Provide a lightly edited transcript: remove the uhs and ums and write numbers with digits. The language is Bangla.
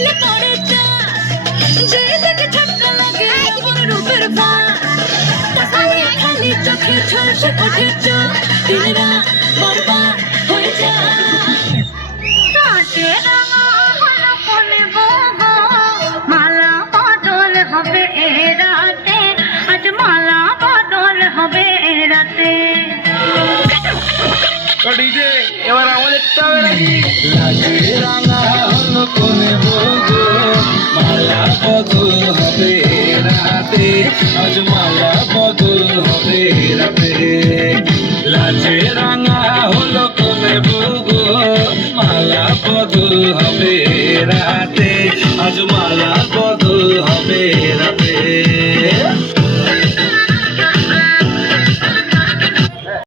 দিলে পরে চা যে দেখে ঠান্ডা লাগে এমন রূপের পা তাকালে খালি চোখে ঝলসে ওঠে চোখ দিনেরা বরবাদ হয়ে যায় কাটে রাঙা হলো কোলে বগো মালা বদল হবে এ রাতে আজ মালা বদল হবে এ রাতে ডিজে এবার আমাদেরটা হবে নাকি? লাজে রাঙা হলো কোনে বগো মালা বদল হবে রাতে আজ মালা বদল হবে রাতে লাজে রাঙা হলো কোনে বগো মালা বদল হবে রাতে আজ মালা